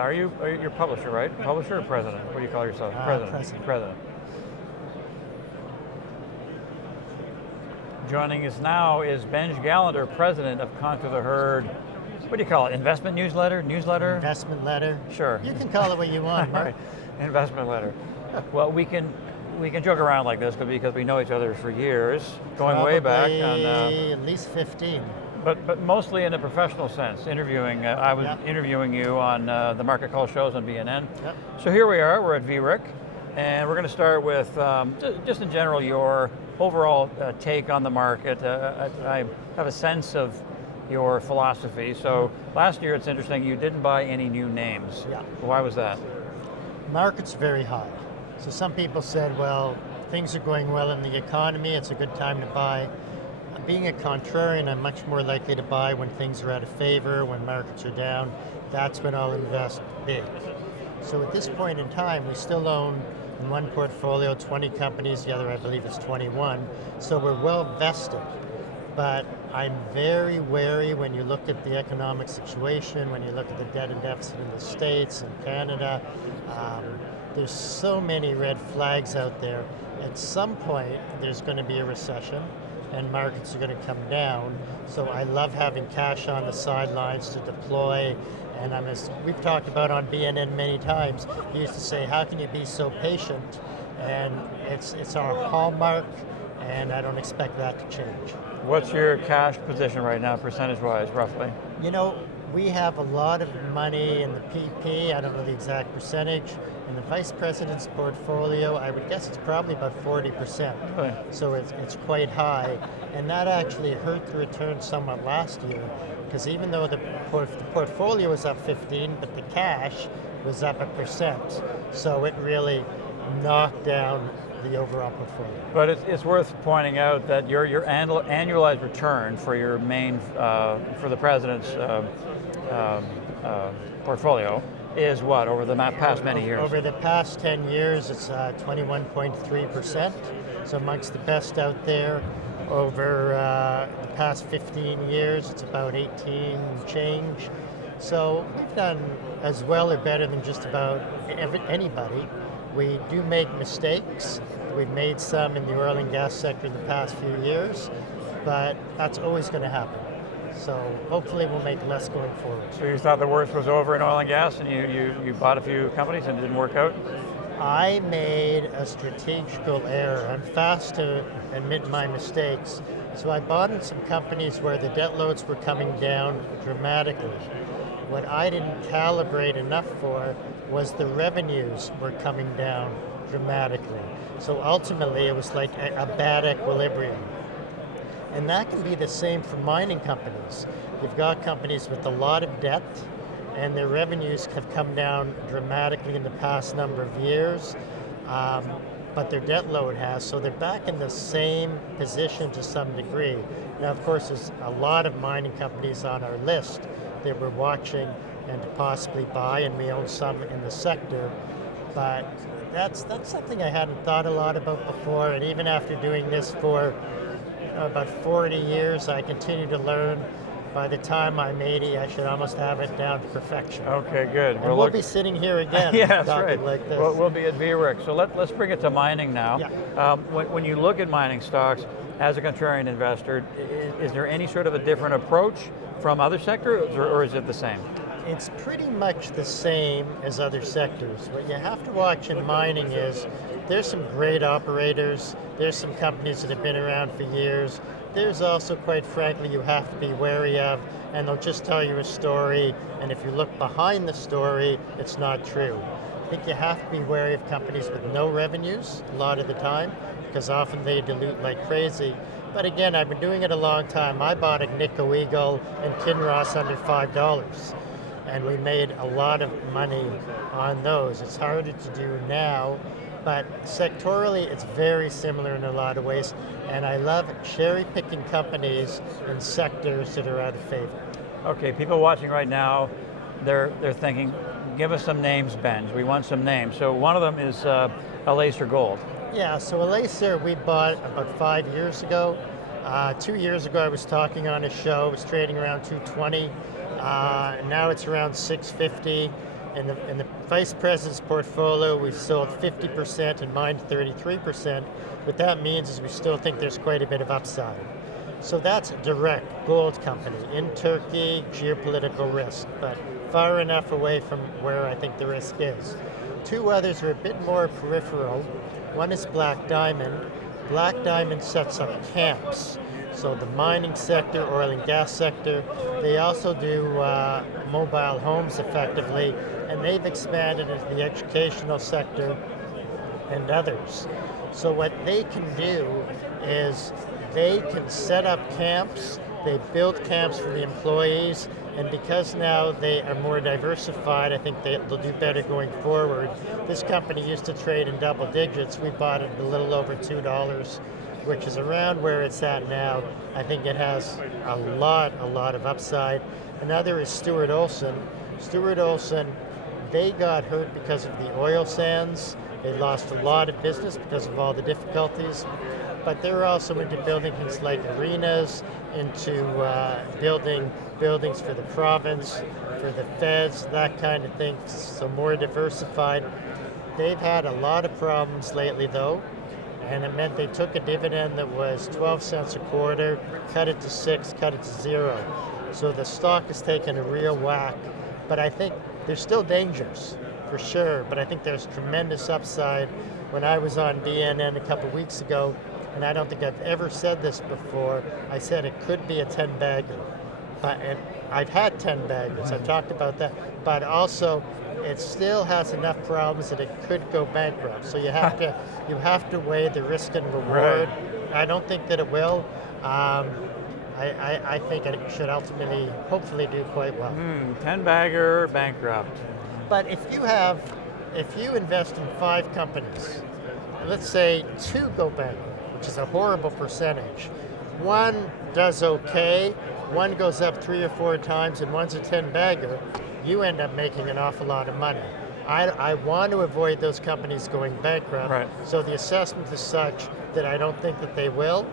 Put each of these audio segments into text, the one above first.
Are you your publisher, right? Publisher or president? What do you call yourself? President. Joining us now is Benj Gallander, president of Contra the Herd. What do you call it? Investment newsletter? Investment letter. Sure. You can call it what you want, Mark. Right. Investment letter. Well, we can joke around like this because we know each other for years, going Probably way back. at least 15. But mostly in a professional sense, interviewing. I was interviewing you on the market call shows on BNN. Yep. So here we are, we're at VRIC, and we're going to start with just in general your overall take on the market. I have a sense of your philosophy. So last year, it's interesting, you didn't buy any new names. Yeah. Why was that? Market's very high. So some people said, well, things are going well in the economy, it's a good time to buy. Being a contrarian, I'm much more likely to buy when things are out of favor, when markets are down. That's when I'll invest big. So at this point in time, we still own in one portfolio 20 companies, the other I believe is 21. So we're well vested. But I'm very wary when you look at the economic situation, when you look at the debt and deficit in the States and Canada. There's so many red flags out there. At some point, there's going to be a recession and markets are going to come down. So I love having cash on the sidelines to deploy. And we've talked about on BNN many times, we used to say, how can you be so patient? And it's our hallmark, and I don't expect that to change. What's your cash position right now, percentage-wise, roughly? You know, we have a lot of money in the PP, I don't know the exact percentage. In the vice president's portfolio, I would guess it's probably about 40%. Really? So it's quite high. And that actually hurt the return somewhat last year, because even though the portfolio was up 15, but the cash was up 1%. So it really knocked down the overall portfolio. But it's worth pointing out that your annualized return for your main, for the president's portfolio is what, over the past many years? Over the past 10 years, it's 21.3%, so amongst the best out there. Over the past 15 years, it's about 18 change. So we've done as well or better than just about anybody. We do make mistakes. We've made some in the oil and gas sector in the past few years, but that's always going to happen. So hopefully we'll make less going forward. So you thought the worst was over in oil and gas and you bought a few companies and it didn't work out? I made a strategical error. I'm fast to admit my mistakes. So I bought in some companies where the debt loads were coming down dramatically. What I didn't calibrate enough for was the revenues were coming down dramatically. So ultimately it was like a bad equilibrium. And that can be the same for mining companies. You've got companies with a lot of debt and their revenues have come down dramatically in the past number of years, but their debt load has, so they're back in the same position to some degree. Now, of course, there's a lot of mining companies on our list that we're watching and to possibly buy, and we own some in the sector, but that's something I hadn't thought a lot about before, and even after doing this for about 40 years, I continue to learn. By the time I'm 80, I should almost have it down to perfection. Okay, good. And we'll be sitting here again yeah, that's talking right. like this. We'll be at VRIC. So let's bring it to mining now. Yeah. When you look at mining stocks, as a contrarian investor, is there any sort of a different approach from other sectors, or is it the same? It's pretty much the same as other sectors. What you have to watch in mining is there's some great operators, there's some companies that have been around for years. There's also, quite frankly, you have to be wary of, and they'll just tell you a story, and if you look behind the story, it's not true. I think you have to be wary of companies with no revenues a lot of the time, because often they dilute like crazy. But again, I've been doing it a long time. I bought Agnico Eagle and Kinross under $5, and we made a lot of money on those. It's harder to do now, but sectorally it's very similar in a lot of ways, and I love cherry-picking companies in sectors that are out of favor. Okay, people watching right now, they're thinking, give us some names, Benj. We want some names. So one of them is Alacer Gold. Yeah, so Alacer we bought about 5 years ago. 2 years ago I was talking on a show, it was trading around 220. Now it's around 650. In the vice president's portfolio, we've sold 50% and mine 33%. What that means is we still think there's quite a bit of upside. So that's a direct gold company in Turkey, geopolitical risk, but far enough away from where I think the risk is. Two others are a bit more peripheral. One is Black Diamond. Black Diamond sets up camps. So the mining sector, oil and gas sector, they also do mobile homes effectively, and they've expanded into the educational sector and others. So what they can do is they can set up camps, they build camps for the employees, and because now they are more diversified, I think they'll do better going forward. This company used to trade in double digits. We bought it a little over $2, which is around where it's at now. I think it has a lot of upside. Another is Stuart Olson. Stuart Olson, they got hurt because of the oil sands. They lost a lot of business because of all the difficulties, but they're also into building things like arenas, into building buildings for the province, for the feds, that kind of thing, so more diversified. They've had a lot of problems lately though, and it meant they took a dividend that was 12 cents a quarter, cut it to 6, cut it to 0. So the stock has taken a real whack, but I think there's still dangers, for sure, but I think there's tremendous upside. When I was on BNN a couple weeks ago, and I don't think I've ever said this before, I said it could be a 10-bagger. And I've had 10 baggers, I've talked about that, but also it still has enough problems that it could go bankrupt. So you have to weigh the risk and reward. Right. I don't think that it will. I think it should ultimately, hopefully, do quite well. 10-bagger bankrupt. But if you invest in 5 companies, let's say 2 go bankrupt, which is a horrible percentage. 1 does okay, 1 goes up 3 or 4 times, and 1's a 10-bagger, you end up making an awful lot of money. I want to avoid those companies going bankrupt, right. So the assessment is such that I don't think that they will,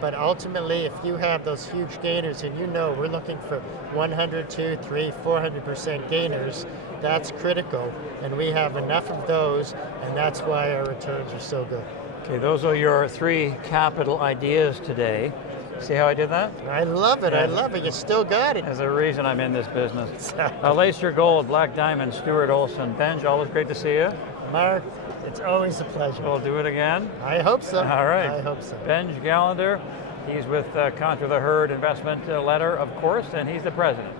but ultimately if you have those huge gainers, and we're looking for 100, 2, 3, 400% gainers, that's critical, and we have enough of those, and that's why our returns are so good. Okay, those are your 3 capital ideas today. See how I did that? I love it, yeah. I love it. You still got it. There's a reason I'm in this business. Lace Your Gold, Black Diamond, Stuart Olson. Benj, always great to see you. Mark, it's always a pleasure. We'll do it again. I hope so. All right. I hope so. Benj Gallander, he's with Contra the Herd Investment Letter, of course, and he's the president.